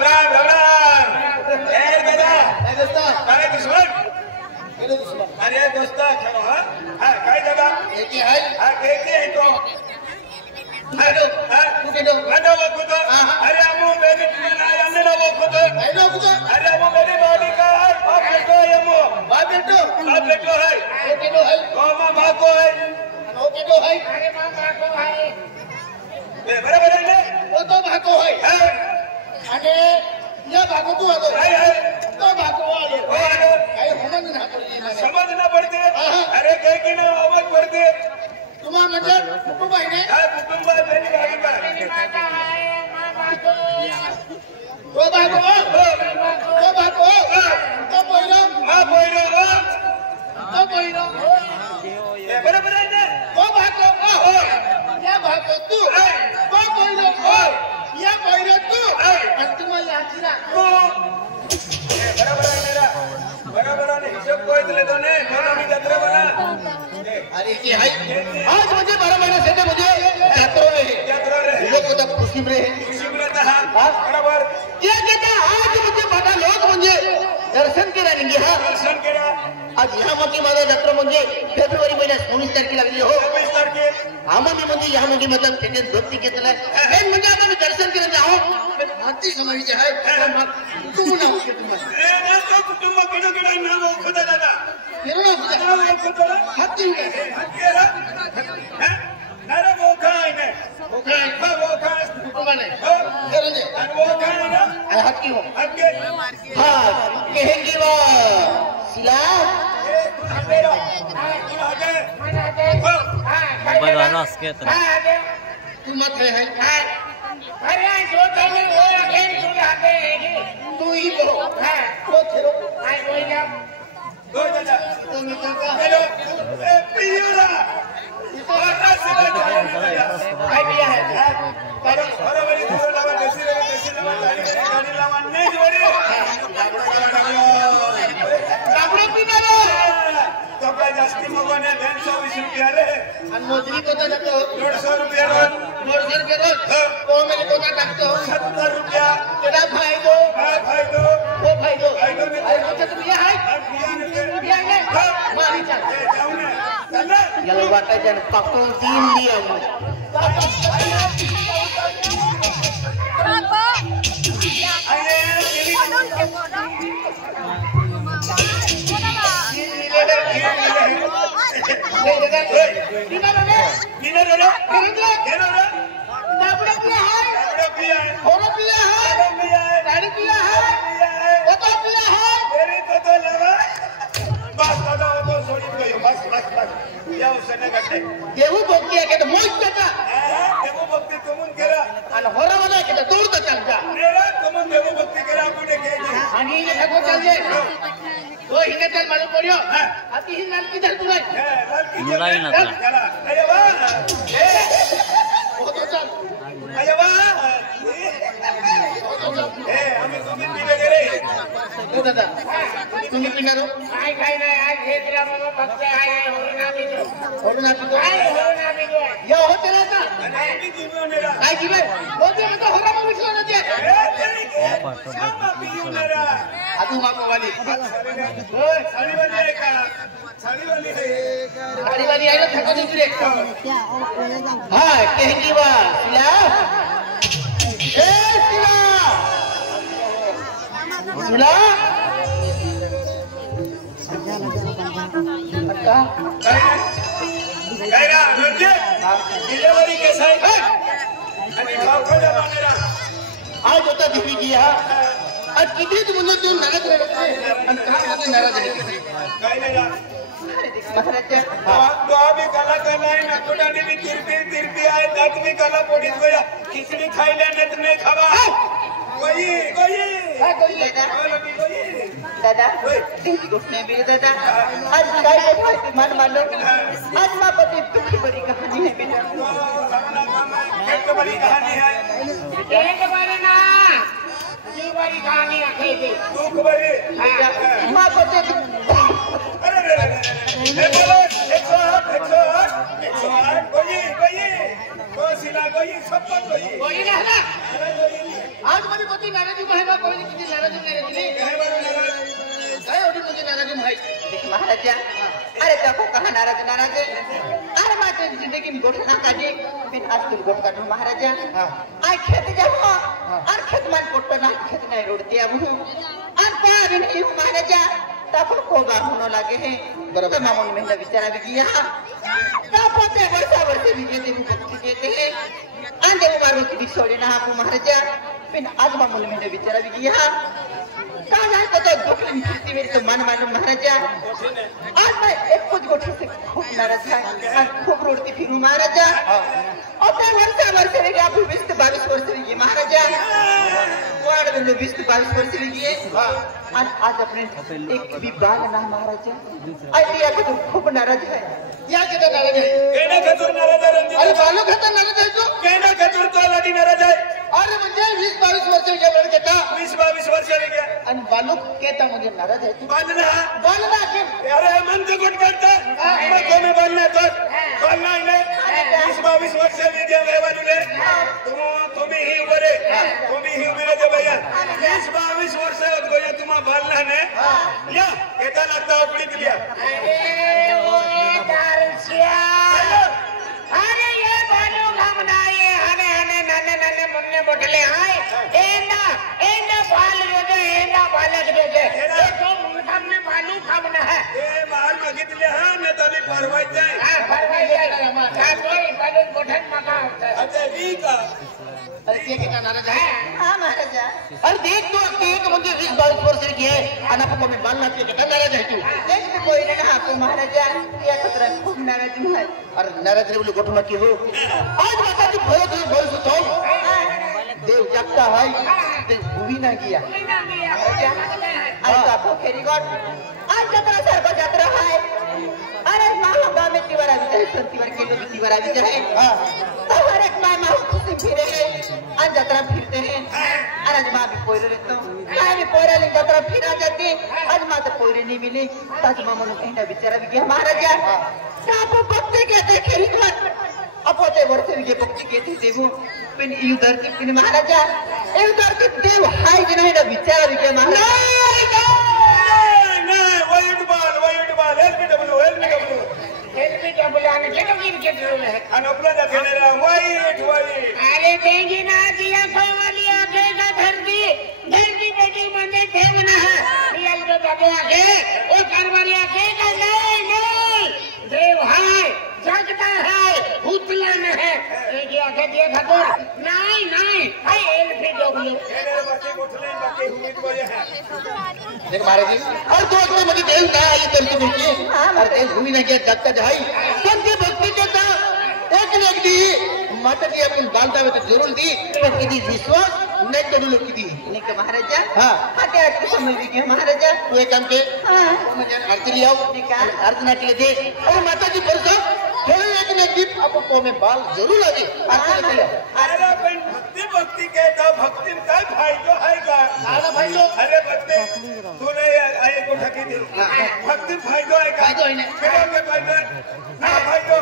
राम राम ए दादा काय दुश्मन अरे दोस्त खेळो हा काय दादा एकी आहे हा केके आहे तो अरे अमो मेरी ट्रेन आहे अन्य ना वखत अरे अमो मेरी मालिका है बाप बेटो यमो बाप बेटो है गोमा माको है अरे मां भाको आहे बरोबर आहे ना वो तो भाको है अरे ये भाको तू आलो तो भाको आलो काही समज ना पडते अरे केके ना आवाज पडते तुम्हा म्हणजे कुटुंब आहे ने हा कुटुंब आहे मेरी मालिका तो भाको तो पोइरो बरोबर आहे ना तो भाको या भाको तू तो पोइरो या पोइरो तू आणि तुम्हाला याचीरा बरोबर आहे ना बरोबर आहे हिशोब कोयतले तो ने मी जत्रा बना अरे की है आज मुझे 12 महीने से मुझे यात्रा रहे लोग तो खुशी में था बराबर क्या कहता आज मुझे बड़ा लोग मुझे दर्शन केला निघे हा दर्शन केला आज ह्या मध्ये माझा जत्रा म्हणजे फेब्रुवारी महिन्यात 19 तारखेला लागली हो 19 तारखे आम्ही म्हणजे ह्या मध्ये मतलब त्याने धोती घेतला मेन म्हणजे आपण दर्शन केलं आहो माती समाजाचे आहे तू नाव घे तुम्हाला ए ना तो कुटुंब किडा नाव ओळखता दादा केरळ नाव ओळखता हाती केला नारा मोखाय ने मोखाय कुटुंबाने हो केरळ आणि मोखाय ना हाती हो हक्के हाँ कहेंगे वो सिला मेरा आगे बदवाना उसके तरफ तू मत है अरे जो तने वो अकेले तू आते है तू ही बोलो वो थेरो आई कोई ना दो दादा तो मैं कहता हेलो ए पियोला आता से आई भी है पर बरोबर तो लावा देसी लावा गाडी लावा नाही जोडे डाबडे पिनारो तो काय जास्ती मगोने 220 रुपया रे आणि मोजरी को तो जातो 150 रुपया रोज 150 रुपये रोज को मेरे को का टाकतो 70 रुपया तेरा फायदो फायदो वो फायदो फायदो में अरे वो तो बिया है बिया है मारी चल जाऊ ने चल याला वाटायचं पाकून 3 दिया देऊ भक्ती के तो मोज तका देवो भक्ती तुमून केला आणि होरावाला के तो दूर तक जा मेरा तुमून देवो भक्ती केला पुढे केली आणि इने ठको चल जे तो इने चल मालूम पड़ियो आती ही नाल की चल तू नहीं मुलाई ना था चला अरे वाह वो तो चल अरे वाह ए आम्ही तुम्ही पिढे गेले ओ दादा तुम्ही पिणारो आई खाई नाही आज हे तेरा बाबा भक्त आहे होना भी तो होना भी तो या होते रहता आणि तुम्ही नेला काय की बे होते तो होरा में विश्वास न दिया ए तेरी के शामा पियूनेरा आदू माको वाली ओए साडी वाली आहे का साडी वाली आहे गाड़ी वाली आई ना ठको नहीं रे हां कहेंगी वा सिला ए सिला सिला अक्का काय रा म्हणजे डिलिव्हरी केस आहे आणि खाखोला मानेरा आज होता दिली गया आज किती तुमने तू नाराज रहे आणि का मध्ये नाराज आहे काय नाही रा महाराज तो अभी कला कला है ना कुटाने भी तिरपी आए दांत भी कला पोड़ीत गया खिचड़ी खाई ले नत नहीं खावा कोई हां कोई लेगा कोई दादा तेरी घुटने भी दादा आज काय है मन मान लो आज मां पति दुखी बड़ी कहानी है बेटा अपना काम है एक बड़ी कहानी है एक बार ना ये बड़ी कहानी आखिर थी दुख बड़ी मां पति अरे बोलो 108 कोई तो सिला कोई छप्पन कोई कोई ना आज मुझे किती नाराजी माहिती कोणी किती नाराजी नाही काय बरं नाराज काय होती तुझी नाराजी माहिती महाराजा अरे देखो कहा नाराज नाराज अरे माते जिंदगी में गोट ना काटे फिर आज तुम गोट काटो महाराजा आई खेत जाओ और खेत में गोट ना खेत नहीं रोडती अब और पार नहीं महाराजा तब को बार होने लगे हैं बराबर मामूल में विचार भी किया तब ते वर्षा भी कहते हैं भक्ति कहते हैं आंधे उमारों की छोड़े ना आपको महाराजा फिर आज मामूल में विचार भी किया कहाँ तो दुखी खिस्ती मेरी तो मन मालूम महाराजा आज मैं एक कुछ गोठी से खूब नाराज है खूब रोडती फिरूं महाराजा और तो वर्षा में आप 20-22 वर्ष में ये महाराजा वार्ड में 20-22 वर्ष में ये आज अपने एक भी बाल ना महाराजा आइडिया को तो खूब नाराज है या कितना नाराज है केना खतूर नाराज आहे रणजित अरे बालू खाता नाराज है तू केना खतूर तो लाडी नाराज आहे अरे म्हणजे 20-22 वर्ष के लड़के था 20-22 वर्षाने क्या आणि बालू कहता मुझे नाराज है तू बांधना बालना के अरे मन से गुट करता मैं को में बोलना तो बोलना ही नहीं 20-22 वर्षाने क्या वेवानुले तुम्ही ही बरे तुम्ही ही मेरे जे भैया 20-22 वर्ष होत गया तुम्हा बोलना ने या केता लागता आपली दिया अरे ओ दारसिया अरे ये बालू घमना ये हने हने नन्हे नन्हे मुन्ने बोटले हाय एंदा बाल जो एंदा बालक जो ये तो हमने बालू घमना है ए बाहर मागितले हा ने तने परवाई जाय हां फरमाई जाए का कोई बालू बोठन मका होता है अच्छा ठीक है अरे ये कितना नाराज है हाँ महाराजा अरे देख तो एक मुझे 20-22 वर्ष की है अना को में बाल ना के कितना नाराज है तू देख में कोई नहीं आपको महाराजा या खतरा खूब नाराज है अरे नाराज रे बोले गोठमा की हो आज माता जी भरो तो बोल सुतो देव जगता है ते भूमि ना किया आज का पोखरी गॉड आज जतरा सर को जतरा है अरे माँ गाँव में तिवारा भी जाए संतिवार के लोग तिवारा भी जाए हर एक माँ खुशी फिरे हैं आज जतरा फिरते हैं और आज माँ भी पोयरे रहता हूँ मैं भी पोयरा ले जतरा फिर आ जाती आज माँ तो पोयरे नहीं मिली ताज मामा ने कहीं ना बेचारा भी गया महाराजा आप भक्ति कहते खेली कर अब होते वर्षे भी ये भक्ति कहते देवो पिन यू धरती पिन महाराजा यू धरती देव हाय जिन्हें ना बेचारा भी गया महाराजा नहीं वाइट बॉल एलबीडब्ल्यू आने के तो गिर के ड्रोन है अनोपला जाते ने रा वाइट अरे देंगी ना दिया वाली आगे का धरती बेटी मंदे देवना है रियल के जाके आगे ओ कारवारी आगे का नहीं देव है जगता है भूतला में है ये आगे दिया ठाकुर नहीं हाय एलबीडब्ल्यू मेरे बच्चे उठले बाकी उम्मीद को ये है देख महाराज जी हर दोस्त में मुझे देव ना आई तेरे को बोलती और देव भूमि ना किया जगता जाई कौन की भक्ति करता एक दी माता जी अपन बालता में तो जरूर दी पर की विश्वास नहीं तो लोग की दी नहीं के महाराजा हाँ हाथे आज की समझ भी गया महाराजा तू एक काम के हाँ मुझे अर्थ लिया अर्चना के लिए दे और माता जी परसों थोड़े एक ने दीप अपन को में बाल जरूर लगे अर्चना के लिए अरे पण भक्ति कहता भक्ति काय फायदो है का आला भाई लो अरे बच्चे तूने आए को ठकी दी भक्ति फायदो है का फायदो है ना फिर के फायदो ना फायदो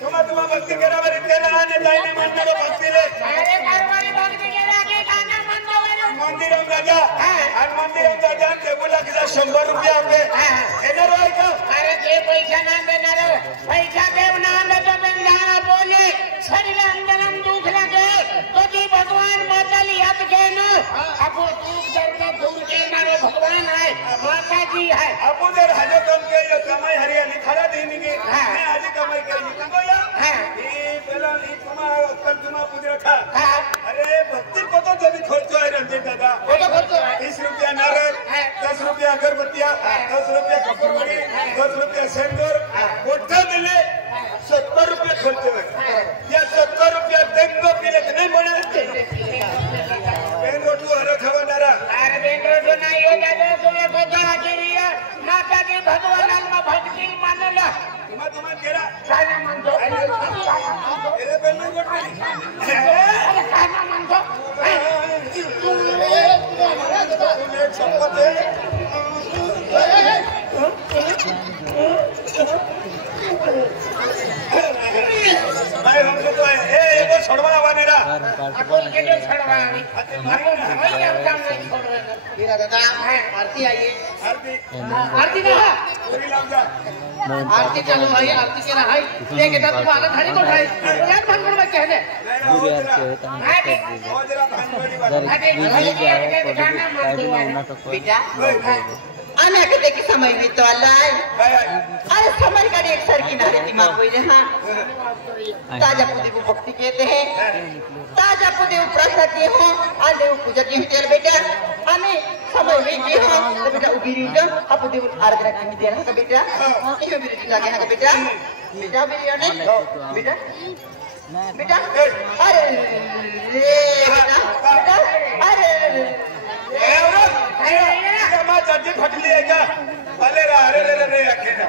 तुम्हा भक्ति करा बरी तेरा आने जाने मानने को भक्ति ले अरे कारवारी भक्ति के आगे खाना मन वाला मंदिरम राजा आणि मंदिरम राजा ते बोला की 100 रुपया आपले येणार आहे का अरे ते पैसा ना देणार पैसा देव ना देतो बंधारा बोले शरीर अंदरम दुख लगे तो जी भगवान माताली हाथ घेणं आपो दुख दर्द दूर करणारे भगवान आहे माता जी है आपो जर हाजो काम के यो कमाई हरियाली खरा देनी की मैं आज कमाई करी कंगो या ये पहला नी तुम्हा अक्कल तुम्हा पुदे रखा अरे भक्ति को तो जब खर्च है रणजित दादा वो तो खर्च है 20 रुपया नारळ 10 रुपया अगरबत्तिया 10 रुपया कपूरबड़ी 10 रुपया सेंदूर गोठा दिले 70 रुपया खर्च है या 70 रुपया देंगो पिले नहीं बोले बेन रोटू हर खवनारा अरे बेंद्रो नाही हो जातो तुम्ही बघा आचार्य माता जी भगवानांना भक्ती मानला तुम्हा केरा काय म्हणतो तेरे बेन गोठ अरे काय म्हणतो संपत है भाई हम लोग ए वो छोड़वा वानेरा अकोल के जो छड़वाएंगे वही हम काम नहीं छोड़ेंगे मेरा दादा आरती आइए आरती कहा आरती चालू भाई आरती के रहा ये के तुम आना खड़ी को उठाए यार भानगड़ में कह दे बेटा आने के देखी समय भी तो अल्लाह अरे समय का एक सर की नारे दिमाग कोई रहा ताजा पुदेव भक्ति कहते हैं ताजा पुदेव प्रसाद ये हो आदेव पूजा की चल बेटा आने समय में की हो तो बेटा उबीरी जो आप पुदेव आराधना की दे रहा का बेटा ये भी लगे ना का बेटा बेटा भी ने बेटा बेटा अरे बेटा बेटा अरे मां जल्दी फटली है क्या अरे अरे अरे अकेला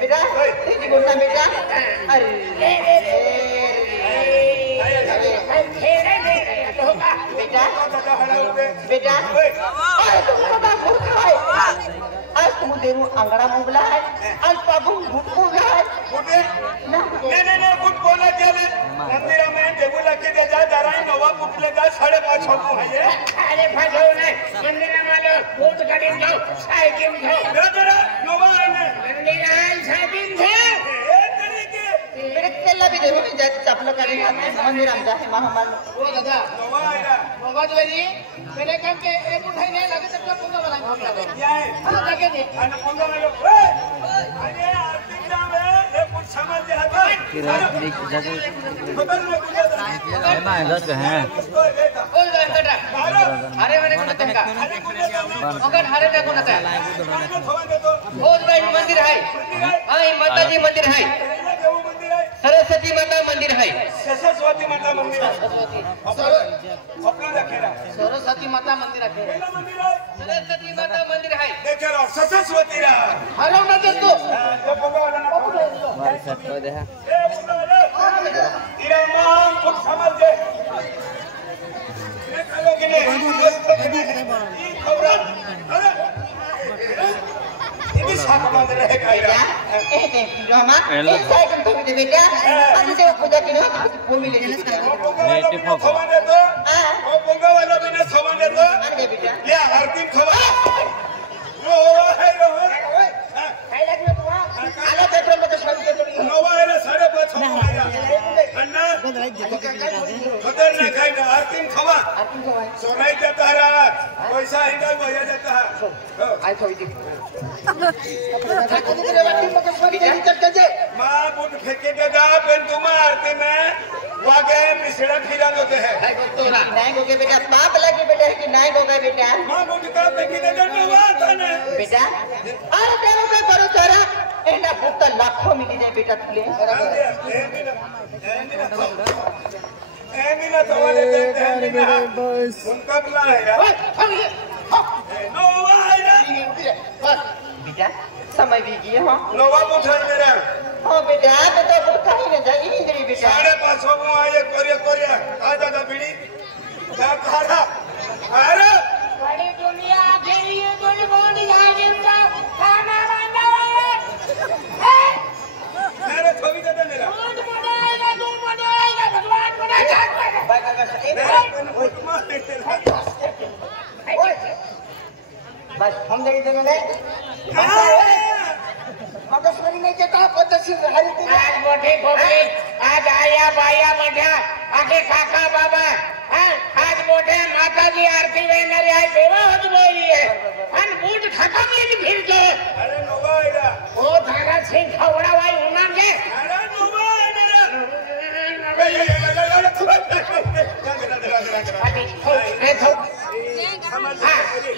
बेटा तेरी बोलना बेटा अरे बेटा बेटा अरे तुम बड़ा मूर्ख है आज तुम देनु अंगड़ा मुगला है आज बाबू भूत मुगला है नहीं भूत बोला क्या ले मंदिर में टेबल रखे दे जा दराई नवा पुटले जा 5.5 को है ये अरे भागो नहीं मंदिर में मालो भूत कड़ी जाओ साइकिल जाओ जरा नवा है मंदिर आल साइकिल जाओ मेरे तेला भी देखो नहीं जाते चपला करी मंदिर हम जाए महामान ओ दादा नवा आया बाबा जी मेरे काम के एक उठाई नहीं लगे तब पंगा वाला क्या है हां लगे नहीं अरे पंगा में लोग अरे आरती क्या है ये कुछ समझ जा था खबर में कुछ ना इधर से हैं ओ दादा अरे मैंने को तंगा अगर हरे देखो ना बहुत बड़ा मंदिर है हां माता जी मंदिर है सरस्वती माता मंदिर है सरस्वती माता मंदिर अपना रखेरा सरस्वती माता मंदिर है सरस्वती माता मंदिर है देखे रहो सरस्वती रा हरो ना दे तो जो पंगा वाला ना हमारे साथ तो दे ए तेरा मां कुछ समझ दे ये खालो कि नहीं खबरा अरे ये साथ में रहेगा बेटा ए दे रोमा ए साइकिल तो दे बेटा आज से पूजा की ना वो मिले खवा दे तो ओ पंगा वाला भी ना खवा दे तो आने बेटा ले आरती खवा रो है खाई लगे तो आला पेट्रोल में तो सब पेट्रोल नवा है 5.5 आया अन्ना खतर ना खाई ना आरती खवा सोनाई जाता रहा पैसा ही ना भैया जाता है आई थोड़ी दी मां बुट फेंके देगा फिर तुम आरती में वागे मिश्रा फिरा देते हैं नहीं हो गए बेटा पाप लगे बेटा कि नहीं हो गए बेटा मां बुट का फेंके देगा तो बात है ना बेटा अरे देखो मैं करो सारा एंडा भूत लाखों मिली जाए बेटा तुले एमिना तो वाले देते हैं उनका प्लान है नोवा है बेटा समय भी गया हो नोवा बुट है मेरा हां बेटा तो भूत कहीं न जाए इंद्री बेटा 5.5 में आए कोरिया आ जा बीड़ी क्या खाना अरे बड़ी दुनिया घेरी है बड़ी बड़ी आइंदा खाना बंदा है मेरे छोड़ी दे मेरा दूध बनाएगा भगवान बनाएगा बस हम दे देंगे मगसवरी नहीं देता पद्धति हरी थी आज मोटे खोपड़ी आज आया बाया बढ़ा आगे काका बाबा आज मोटे माता जी आरती में नरे आई सेवा हो बोली है अन बूट खत्म नहीं फिर के अरे नोवा है ओ धारा सिंह खवड़ा भाई उना के अरे नोवा है मेरा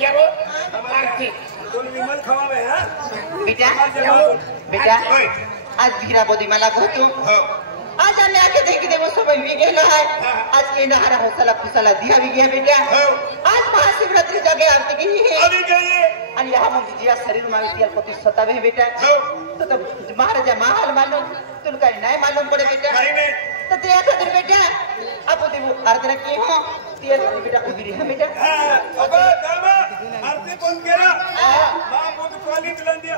ये वो आरती विमल खवावे हां बेटा बेटा आज भीरा बोदी मला को तू आज हमने आके देख दे वो सब भी गेला है आज के नहरा हौसला फुसला दिया भी गया बेटा आज महाशिवरात्रि जगह आरती की है अभी गए आणि यहाँ मुझे जिया शरीर में तियल पति सतावे बेटा तो महाराजा महाल मालूम तुम का नहीं मालूम पड़े बेटा नहीं तो ते आता दिन बेटा अब देव आराधना की हो तियल बेटा उबीरी है बेटा अब दामा आरती बंद करा मां बुद्ध काली बघितलं दिया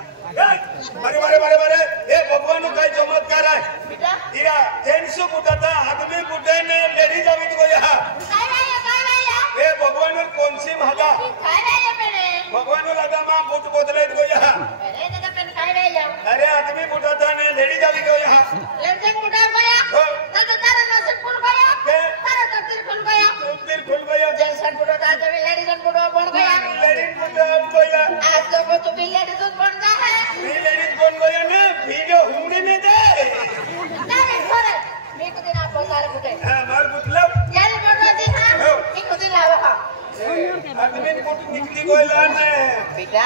अरे बरे बरे बरे हे भगवान काय चमत्कार आहे बेटा इरा जेंट्स कुठाता आदमी कुठे ने लेडीज आवित को यहाँ हे भगवान कौन सी भागा भगवान लगा मां बुट बदले को यहाँ अरे आदमी कुठाता ने लेडीज आवित को यहाँ तीर खुल गया लेडीज बन गया ने वीडियो हुंडी में दे मार बुटला आदमी कुठ निकली गोयला ने बेटा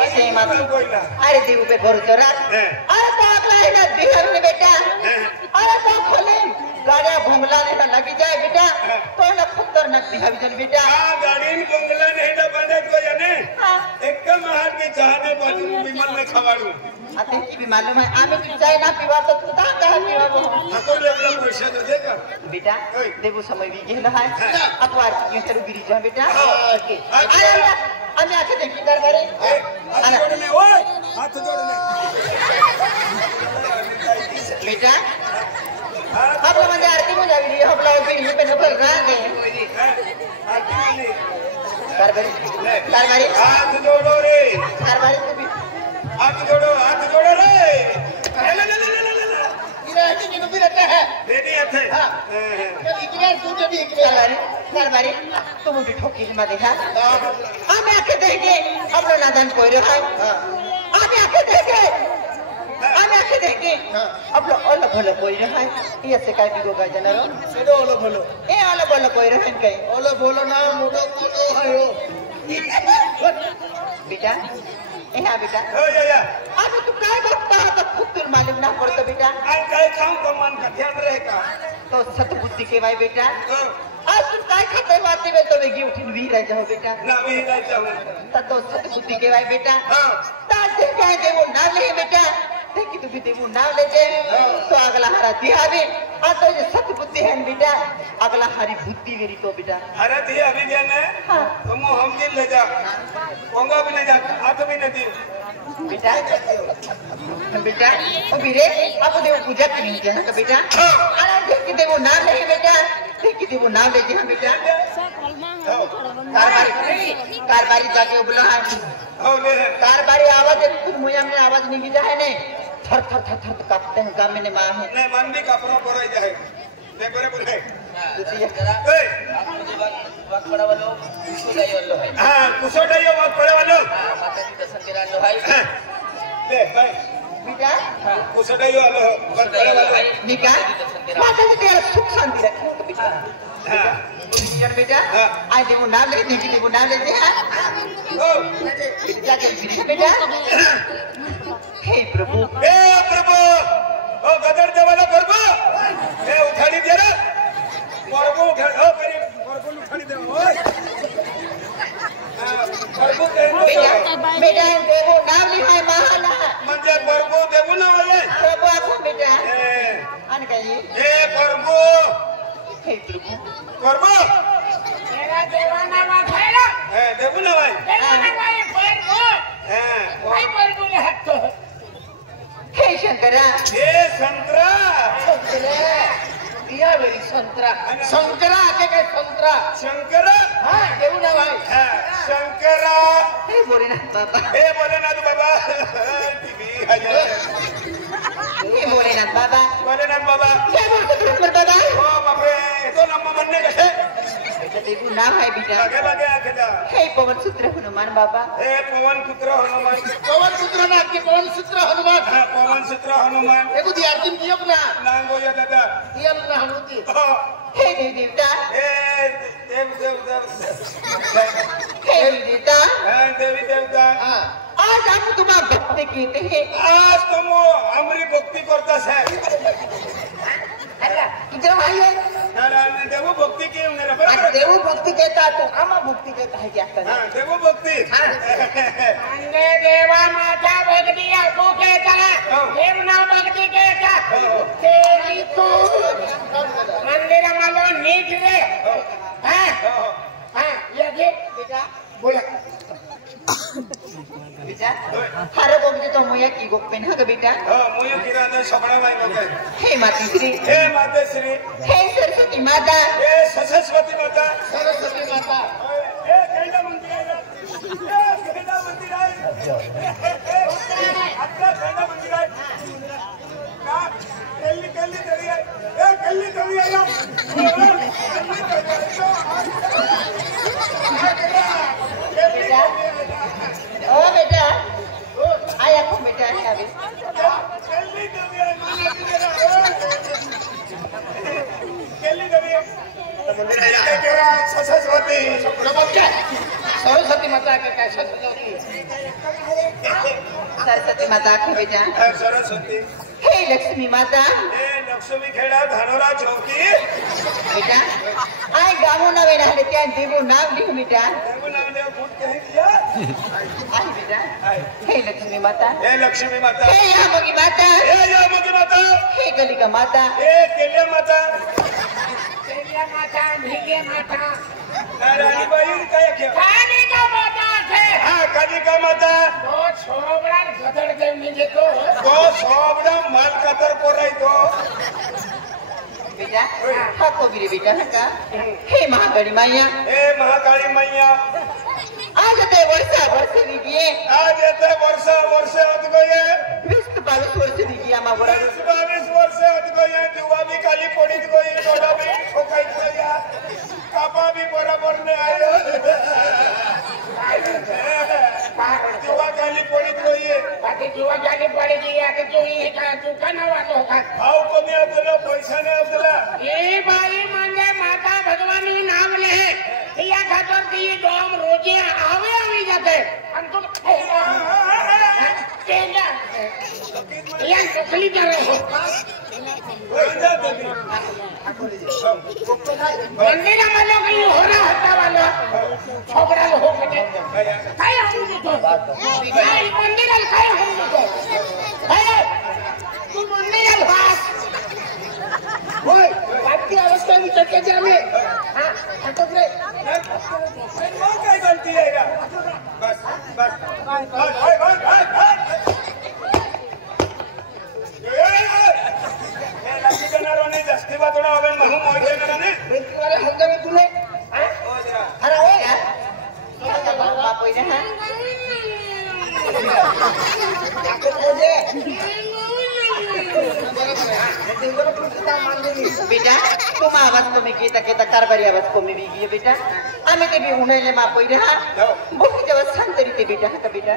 ऐसे मत गोयला अरे देव पे घर चोरा अरे तो अगला है ना बिहार में बेटा अरे तो खोले गाड़िया भूंगला नहीं लगी जाए बेटा तो ना खतरनाक दिखाई चल बेटा हां गाड़ी बंगला नहीं ना बने को जाने एकदम हाथ के चाहने बाजू विमल में खवाड़ू आते की भी मालूम है आमे तू चाय ना पीवा तो तू ता कहा पीवा वो ठाकुर लेवला पैसा दे देगा बेटा देखो समय भी गेल है अखबार की तेरे गिरी जा बेटा अरे আমি আকে দেখি দরবারে हाथ जोड़ने ओए हाथ जोड़ने बेटा अब म्हणजे आरती में जावी हम लोग भी ये पे नफल रहा है दरबारे दरबारे हाथ जोड़ो रे दरबारे तो भी हाथ जोड़ो रे ले ले ले गिराती की भी रहता है रेडी थे हां इकरार तू जब इकरार दरबारे तुम भी ठोकी में देखा আমি আকে দেখে আমরা নাদান কই রে হয় আমি আকে দেখে আমরা অল ভলো কই রে হয় ये से काय बिगो का जनरो सेडो ओलो भलो ए অল ভলো কই রে হয় कई ओलो भलो ना मोटो मोटो है हो बेटा यहाँ बेटा ओ या अब तू काय बकता है तो खुद तुर मालूम ना पड़ता बेटा आई काय खाऊं तो मन का ध्यान रहेगा तो सतबुद्धि के भाई बेटा आज तुम काय खाते बाते में तो वेगी उठिन भी रह जाओ बेटा ना भी नहीं जाऊं तो सतबुद्धि के भाई बेटा हां ताते क्या दे वो ना ले बेटा देखी तू भी दे वो ना ले जे तो अगला हरा दिया भी आ तो ये सतबुद्धि है बेटा अगला हरी बुद्धि मेरी तो बेटा अरे दिया अभी जाना है हाँ तुम हम दिन ले जा होगा भी नहीं जा हाथ भी नहीं दी बेटा बेटा ओ बीरे अब देव पूजा की नहीं है तो बेटा अरे देखी दे वो ना ले बेटा देखी दे वो ना ले जे बेटा कारबारी जाके बोला हो ले कारबारी आवाज खुद मुया में आवाज नहीं जाए ने थर थर थर थर कांपते हैं काम में मां है नहीं मन भी कपड़ा पराई जाए ले बरे बोले ए वक्त पड़ा वालो इसको जाइए वालो है हां कुसोटा ये वक्त पड़े वालो माता जी दर्शन के लालो है ले भाई बेटा कुसोटा ये वालो वक्त पड़े वालो निका माता जी तेरा सुख शांति रखे तो बेटा हां यार बेटा आज देखो नाम ले नहीं देखो नाम लेते हैं ओ बेटा के बेटा हे प्रभु ए प्रभु ओ गदर देवाला प्रभु ए उठानी दे रे प्रभु उठा ओ मेरी प्रभु उठानी दे ओए प्रभु बेटा बेटा देखो नाम लिखा है महाना मंजे प्रभु देबू ना वाले प्रभु आपको बेटा ए आने का ये ए प्रभु हे प्रभु प्रभु मेरा देवाना ना खाएगा ए देबू ना भाई देवाना भाई प्रभु हां भाई प्रभु ने हाथ तो हे शंकरा ए संतरा दिया मेरी संतरा संतरा आके के संतरा शंकर हां देऊ ना भाई शंकरा हे भोलेनाथ बाबा ए भोलेनाथ बाबा दीदी आया हे भोलेनाथ बाबा भोलेनाथ बाबा क्या बोलते तुम पर बाबा ओ बापरे तो नम्मा बनने कसे बेटा देखो नाम है बेटा लगे लगे आके जा हे पवन सूत्र हनुमान बाबा ए पवन पुत्र हनुमान पवन पुत्र ना के पवन सूत्र हनुमान पवन पुत्र हनुमान एगो दिया तुम दियो ना नांगो या दादा दिया ना हनुती हे देव देवता ए देव देव देव हे देवता देवी देवता हां आज हम तुम्हारा भक्ति कहते हैं आज तुम हमारी भक्ति करता है इधर आइए नारायण देवो भक्ति की मेरा आज बराबर देव भक्ति कहता है तो हम भक्ति कहता है क्या करना हां देवो भक्ति अंगे देवा माता भक्ति आपको कहता है देव ना भक्ति कहता तेरी तो मंदिर वालों नीच रे हाँ हाँ ये देख बेटा बोला बेटा हारे गोग तो मुया की गोग पेन हा बेटा हां मुया किराना सगळा माई गोग हे मातेश्री हे मातेश्री हे सरस्वती माता हे सरस्वती माता सरस्वती माता हे कैला मंदिर आहे हे कैला मंदिर आहे आपला कैला मंदिर आहे का कल्ली तरी आहे हे कल्ली तरी आहे ओ बेटा आया को बेटा आया बे सरस्वती माता के काय सरस्वती माता को बेटा सरस्वती हे लक्ष्मी माता हे लक्ष्मी खेड़ा धानोरा चौकी बेटा आय गामो नवे रहले त्या देवो नाम लिख बेटा आय बेटा हे लक्ष्मी माता हे लक्ष्मी माता हे यामगी माता हे यामगी माता हे गलिका माता हे केल्या माता तेलिया माता भिगे माता नारायणी बाई काय क्या काली का माता थे हाँ कालिका माता तो छोबड़ा गदड़ के नीचे तो तो सोबड़ा माल कतर को रही तो बेटा हा को गिरे बेटा का हे महागणी माया हे महाकाली मैया आज ते वर्ष लीजिए आज येते वर्ष होत गए 22 वर्ष लीजिए आमा बरा 22 वर्ष होत गए जुवा भी खाली पड़ीत गई डोडा भी ठोकाइत गया कापा भी बराबर ने आयो जुवा खाली पड़ीत गई बाकी जुआ जाने पड़ेगी आके जो ये का दुकान वालों का भाव कमी आतला पैसा ने आतला ये बाई मांगे माता भगवान नाम ले या खातर की डोम रोजे आवे आवी जाते हम तो केला या कसली करे हो मंदिर वालों की हो रहा होता वाला छोकरा हो गए काय हम तो काय मंदिर काय हम तो तू मंदिर भाग होय बाकी अवस्था में चक्के जामे हां हटक रे काय गलती है या बस हे लकी देणार नाही जास्ती बातडा होवेन म्हणून मोहिते करणे अरे हंगामे तुले ओ जरा अरे ओ यार का बाबा पहिने हा बेटा तुम आवाज कमी केता कारभारी आवाज कमी बिगिये बेटा आम्ही ते बी उन्हायले मा पहिने हा बहुत जवळ सांगतरी ते बेटा हा बेटा